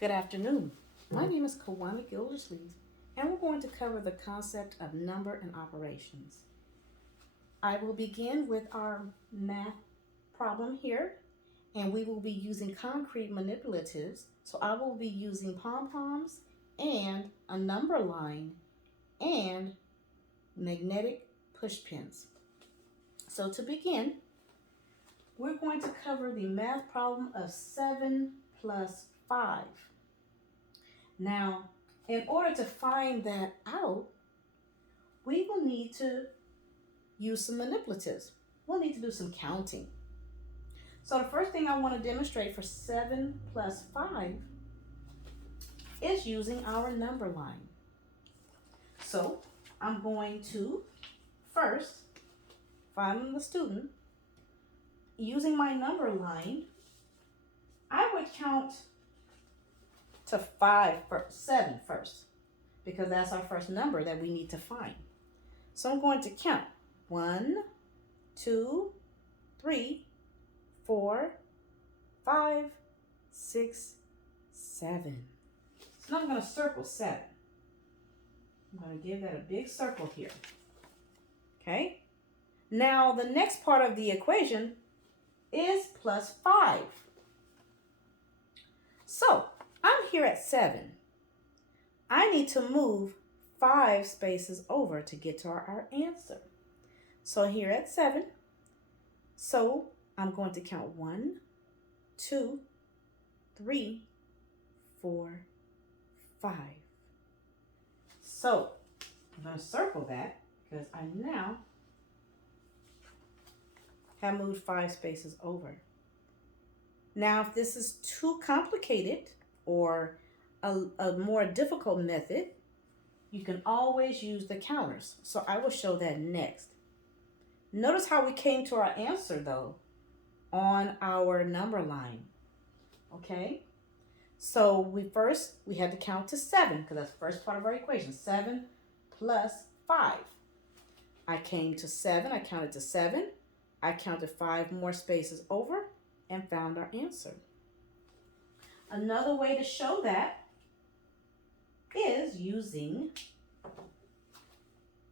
Good afternoon. My name is Kawana Gildersleeve, and we're going to cover the concept of number and operations. I will begin with our math problem here, and we will be using concrete manipulatives. So I will be using pom-poms and a number line and magnetic push pins. So to begin, we're going to cover the math problem of 7 plus 5. Now, in order to find that out, we will need to use some manipulatives. We'll need to do some counting. So the first thing I want to demonstrate for 7 plus 5 is using our number line. So I'm going to first, if I'm the student, using my number line, I would count to 7 first, because that's our first number that we need to find. So I'm going to count 1, 2, 3, 4, 5, 6, 7. So now I'm going to circle 7. I'm going to give that a big circle here. Okay? Now the next part of the equation is plus 5. So I'm here at 7. I need to move 5 spaces over to get to our answer. So here at 7, so I'm going to count 1, 2, 3, 4, 5. So I'm going to circle that because I now have moved 5 spaces over. Now, if this is too complicated or a more difficult method, you can always use the counters. So I will show that next. Notice how we came to our answer though on our number line. Okay? So we had to count to 7 because that's the first part of our equation. 7 plus 5. I came to 7, I counted to 7. I counted 5 more spaces over and found our answer. Another way to show that is using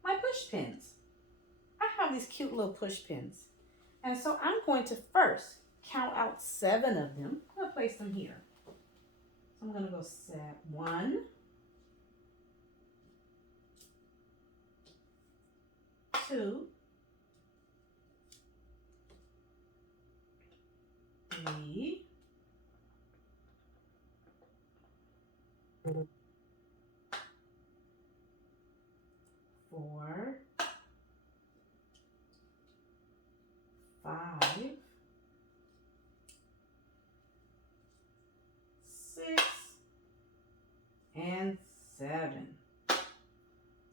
my push pins. I have these cute little push pins. And so I'm going to first count out 7 of them. I'm going to place them here. So I'm going to go set 1, 2, 3, 4, 5, 6, and 7.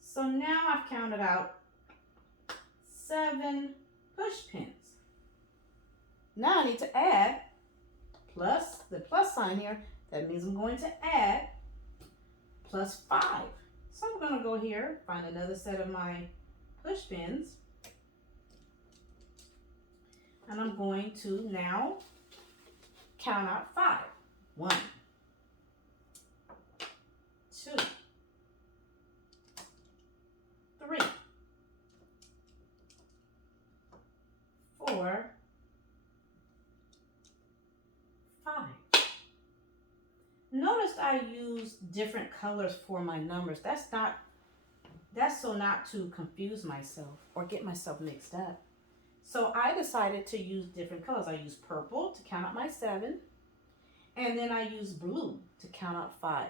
So now I've counted out 7 push pins. Now I need to add plus the plus sign here. That means I'm going to add plus 5. So I'm going to go here, find another set of my push pins. And I'm going to now count out 5. 1, 2, 3, 4, 5. Notice I use different colors for my numbers. That's so not to confuse myself or get myself mixed up. So I decided to use different colors. I use purple to count out my 7, and then I use blue to count out 5.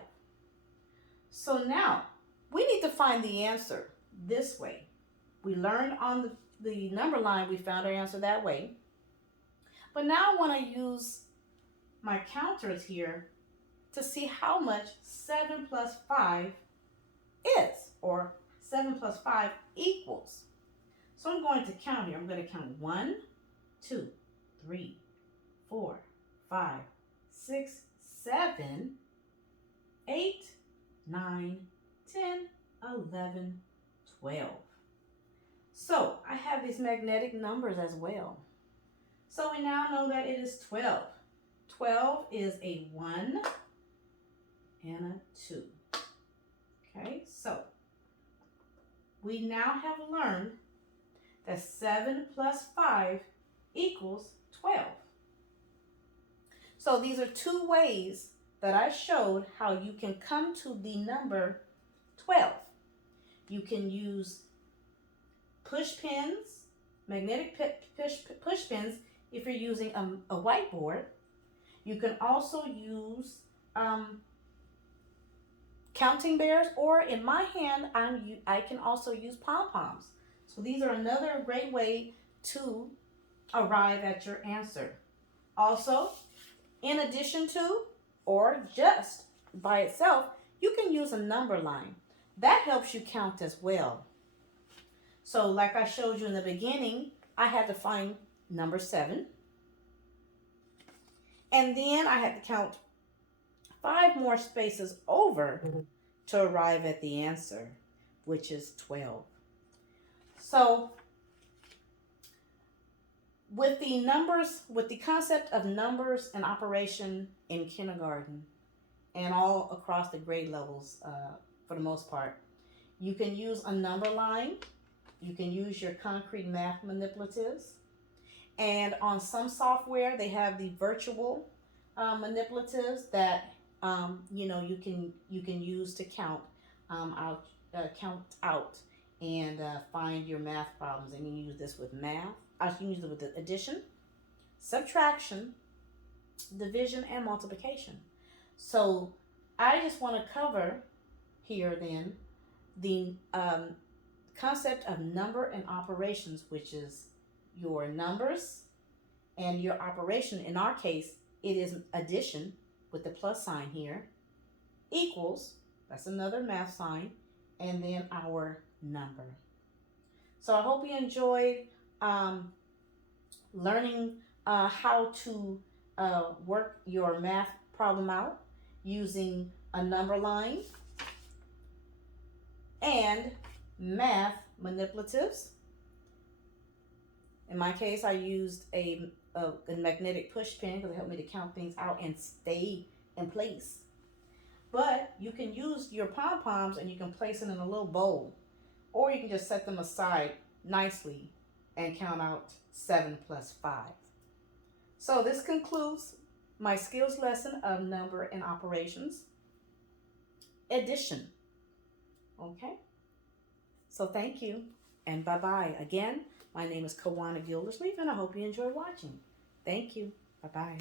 So now we need to find the answer this way. We learned on the number line, we found our answer that way. But now I want to use my counters here to see how much 7 plus 5 is, or 7 plus 5 equals. So I'm going to count here. I'm going to count 1, 2, 3, 4, 5, 6, 7, 8, 9, 10, 11, 12. So I have these magnetic numbers as well. So we now know that it is 12. 12 is a 1, and a 2. Okay, so we now have learned that 7 plus 5 equals 12. So these are two ways that I showed how you can come to the number 12. You can use push pins, magnetic push pins if you're using a whiteboard. You can also use counting bears, or in my hand, I can also use pom-poms. So these are another great way to arrive at your answer. Also, in addition to, or just by itself, you can use a number line. That helps you count as well. So like I showed you in the beginning, I had to find number 7. And then I had to count 5 more spaces over to arrive at the answer, which is 12. So with the numbers, with the concept of numbers and operation in kindergarten and all across the grade levels for the most part, you can use a number line. You can use your concrete math manipulatives. And on some software, they have the virtual manipulatives that you can use to count out and find your math problems. And you can use this with math. You can use it with addition, subtraction, division, and multiplication. So I just want to cover here then the concept of number and operations, which is your numbers and your operation. In our case, it is addition with the plus sign here, equals, that's another math sign, and then our number. So I hope you enjoyed learning how to work your math problem out using a number line and math manipulatives. In my case, I used a magnetic push pin because it helped me to count things out and stay in place. But you can use your pom-poms and you can place it in a little bowl, or you can just set them aside nicely and count out 7 plus 5. So this concludes my skills lesson of number and operations addition. Okay, so thank you and bye-bye. Again, my name is Kawana Gildersleeve and I hope you enjoy watching. Thank you. Bye-bye.